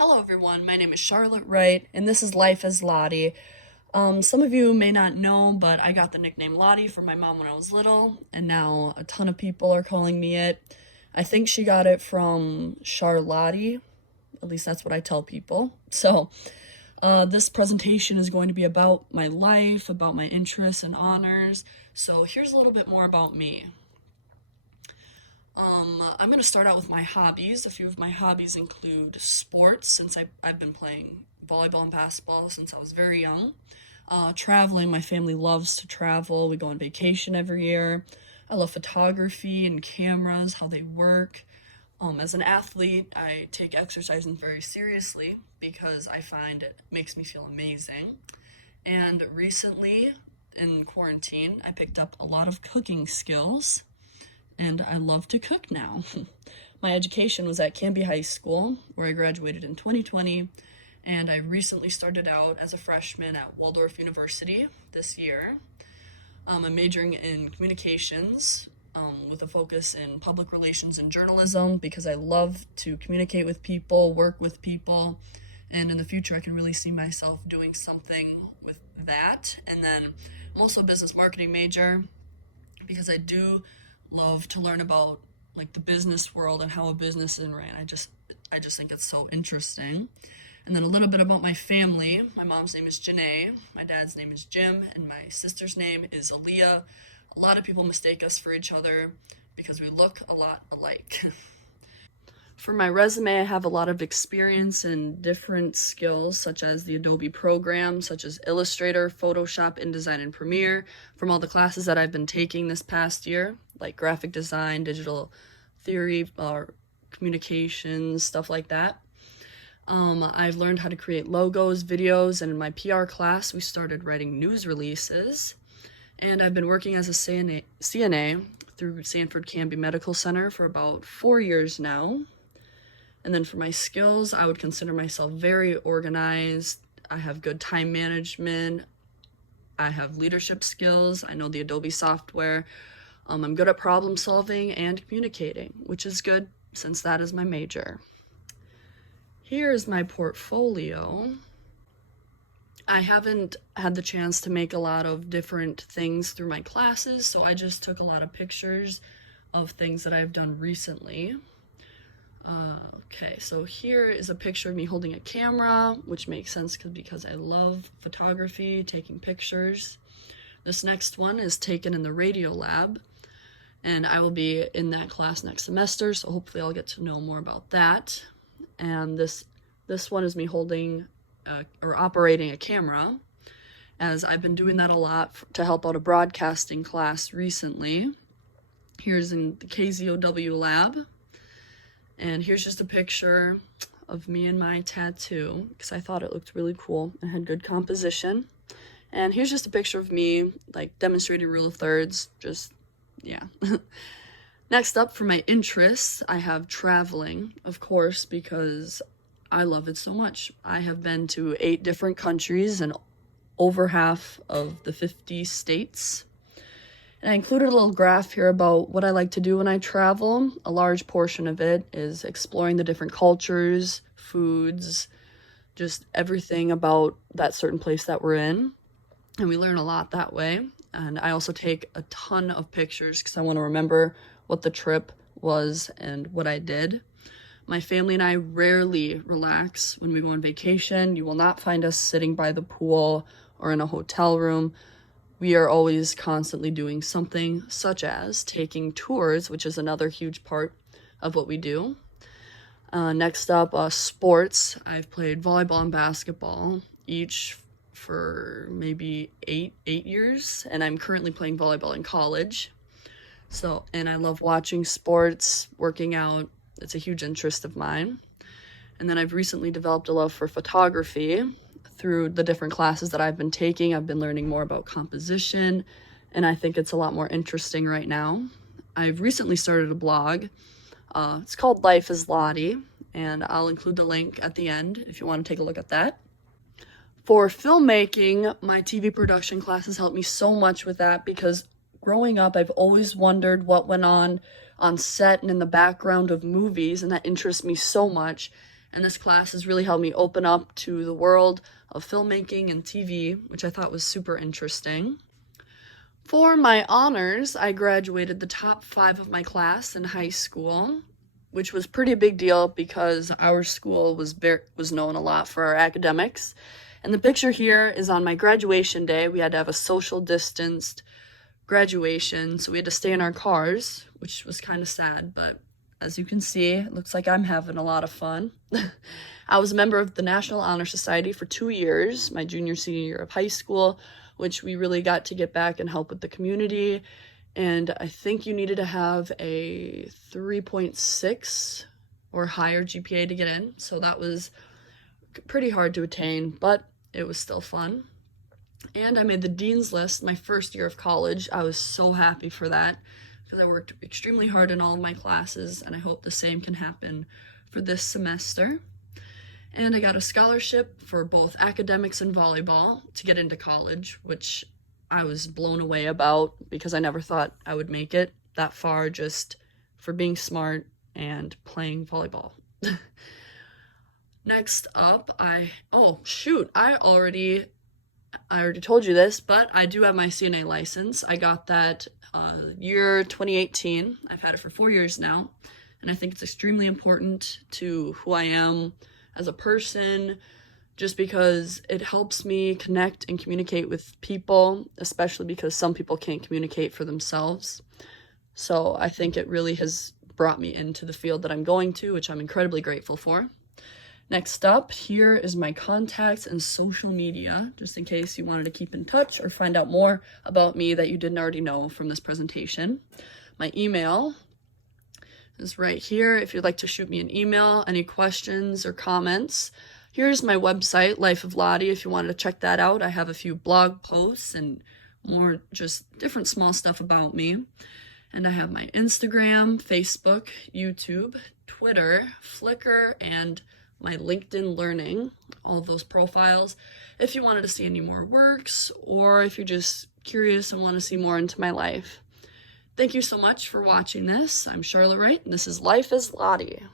Hello everyone, my name is Charlotte Wright, and this is Life as Lottie. Some of you may not know, but I got the nickname Lottie from my mom when I was little, and now a ton of people are calling me it. I think she got it from Charlotte, at least that's what I tell people. So, this presentation is going to be about my life, about my interests and honors. So here's a little bit more about me. I'm going to start out with my hobbies. A few of my hobbies include sports, since I've been playing volleyball and basketball since I was very young. Traveling, my family loves to travel. We go on vacation every year. I love photography and cameras, how they work. As an athlete, I take exercising very seriously because I find it makes me feel amazing. And recently, in quarantine, I picked up a lot of cooking skills and I love to cook now. My education was at Canby High School, where I graduated in 2020, and I recently started out as a freshman at Waldorf University this year. I'm majoring in communications with a focus in public relations and journalism because I love to communicate with people, work with people, and in the future I can really see myself doing something with that. And then I'm also a business marketing major because I do love to learn about like the business world and how a business is ran. I just think it's so interesting. And then a little bit about my family. My mom's name is Janae, my dad's name is Jim, and my sister's name is Aaliyah. A lot of people mistake us for each other because we look a lot alike. For my resume, I have a lot of experience in different skills, such as the Adobe programs, such as Illustrator, Photoshop, InDesign, and Premiere, from all the classes that I've been taking this past year, like graphic design, digital theory, communications, stuff like that. I've learned how to create logos, videos, and in my PR class, we started writing news releases. And I've been working as a CNA through Sanford Canby Medical Center for about 4 years now. And then for my skills, I would consider myself very organized. I have good time management. I have leadership skills. I know the Adobe software. I'm good at problem solving and communicating, which is good since that is my major. Here's my portfolio. I haven't had the chance to make a lot of different things through my classes, so I just took a lot of pictures of things that I've done recently. Okay, so here is a picture of me holding a camera, which makes sense because I love photography, taking pictures. This next one is taken in the radio lab, and I will be in that class next semester, so hopefully I'll get to know more about that. And this one is me holding or operating a camera, as I've been doing that a lot to help out a broadcasting class recently. Here's in the KZOW lab. And here's just a picture of me and my tattoo because I thought it looked really cool and had good composition. And here's just a picture of me like demonstrating rule of thirds, just, yeah. Next up, for my interests, I have traveling, of course, because I love it so much. I have been to 8 different countries and over half of the 50 states. And I included a little graph here about what I like to do when I travel. A large portion of it is exploring the different cultures, foods, just everything about that certain place that we're in. And we learn a lot that way. And I also take a ton of pictures because I want to remember what the trip was and what I did. My family and I rarely relax when we go on vacation. You will not find us sitting by the pool or in a hotel room. We are always constantly doing something, such as taking tours, which is another huge part of what we do. Next up, sports. I've played volleyball and basketball, each for maybe eight years, and I'm currently playing volleyball in college. And I love watching sports, working out. It's a huge interest of mine. And then I've recently developed a love for photography. Through the different classes that I've been taking, I've been learning more about composition, and I think it's a lot more interesting right now. I've recently started a blog. It's called Life as Lottie, and I'll include the link at the end if you want to take a look at that. For filmmaking, my TV production classes helped me so much with that because growing up, I've always wondered what went on set and in the background of movies, and that interests me so much. And this class has really helped me open up to the world of filmmaking and TV, which I thought was super interesting. For my honors, I graduated the top 5 of my class in high school, which was pretty big deal because our school was known a lot for our academics. And the picture here is on my graduation day. We had to have a social distanced graduation, so we had to stay in our cars, which was kind of sad, but as you can see, it looks like I'm having a lot of fun. I was a member of the National Honor Society for 2 years, my junior, senior year of high school, which we really got to get back and help with the community. And I think you needed to have a 3.6 or higher GPA to get in. So that was pretty hard to attain, but it was still fun. And I made the Dean's List my first year of college. I was so happy for that because I worked extremely hard in all of my classes, and I hope the same can happen for this semester. And I got a scholarship for both academics and volleyball to get into college, which I was blown away about because I never thought I would make it that far just for being smart and playing volleyball. Next up, I already told you this, but I do have my CNA license. I got that year 2018. I've had it for 4 years now, and I think it's extremely important to who I am as a person, just because it helps me connect and communicate with people, especially because some people can't communicate for themselves. So I think it really has brought me into the field that I'm going to, which I'm incredibly grateful for. Next up, here is my contacts and social media, just in case you wanted to keep in touch or find out more about me that you didn't already know from this presentation. My email is right here if you'd like to shoot me an email, any questions or comments. Here's my website, Life of Lottie, if you wanted to check that out. I have a few blog posts and more just different small stuff about me. And I have my Instagram, Facebook, YouTube, Twitter, Flickr, and my LinkedIn Learning, all of those profiles. If you wanted to see any more works, or if you're just curious and want to see more into my life. Thank you so much for watching this. I'm Charlotte Wright, and this is Life as Lottie.